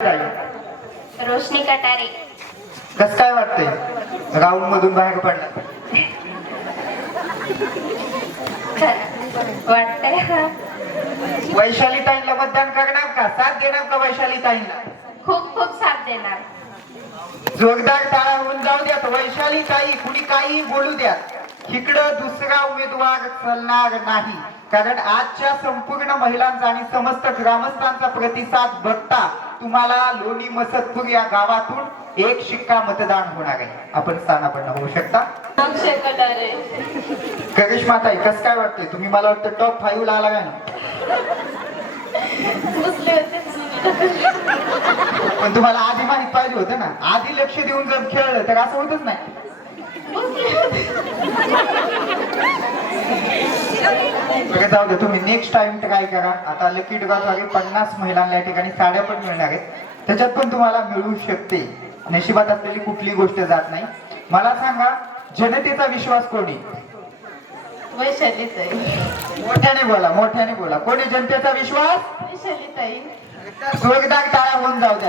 रोशनी कटारे. कस काय वाटतंय राऊंड मधून बाहेर पडला? वाटतंय. वैशाली ताईंना मतदान करणार का? साथ देणार का वैशाली ताईंना? खूप खूप साथ देणार. जोरदार टाळ्या होऊन जाऊ द्या. वैशाली ताई कुणी काही बोलू द्या, इकडं दुसरा उमेदवार चालणार नाही. कारण आजच्या संपूर्ण महिलांचा आणि समस्त ग्रामस्थांचा प्रतिसाद बघता तुम्हाला लोणी मसदपूर या गावातून एक शिक्का मतदान होणार आहे. आपण स्थानापन्न होऊ शकता. करिश्मा ताई कसं काय वाटतंय? तुम्ही मला वाटतं टॉप 5 ला आला काय ना? पण तुम्हाला आधी माहित पाहिजे होतं ना. आधी लक्ष देऊन जर खेळलं तर असं होतच नाही. जाऊ दे, तुम्ही नेक्स्ट टाइम ट्राय करा. आता लकी ड्रॉद्वारे 50 महिलांना या ठिकाणी साड्या पण मिळणार आहेत. त्याच्यात पण तुम्हाला मिळू शकते. नशिबात असलेली कुठली गोष्ट जात नाही. मला सांगा, जनतेचा विश्वास कोणी? वैशालीताई. मोठ्याने बोला, मोठ्याने बोला. कोणी जनतेचा विश्वास? वैशालीताई. जोरदार टाळ्या होऊन जाऊ द्या.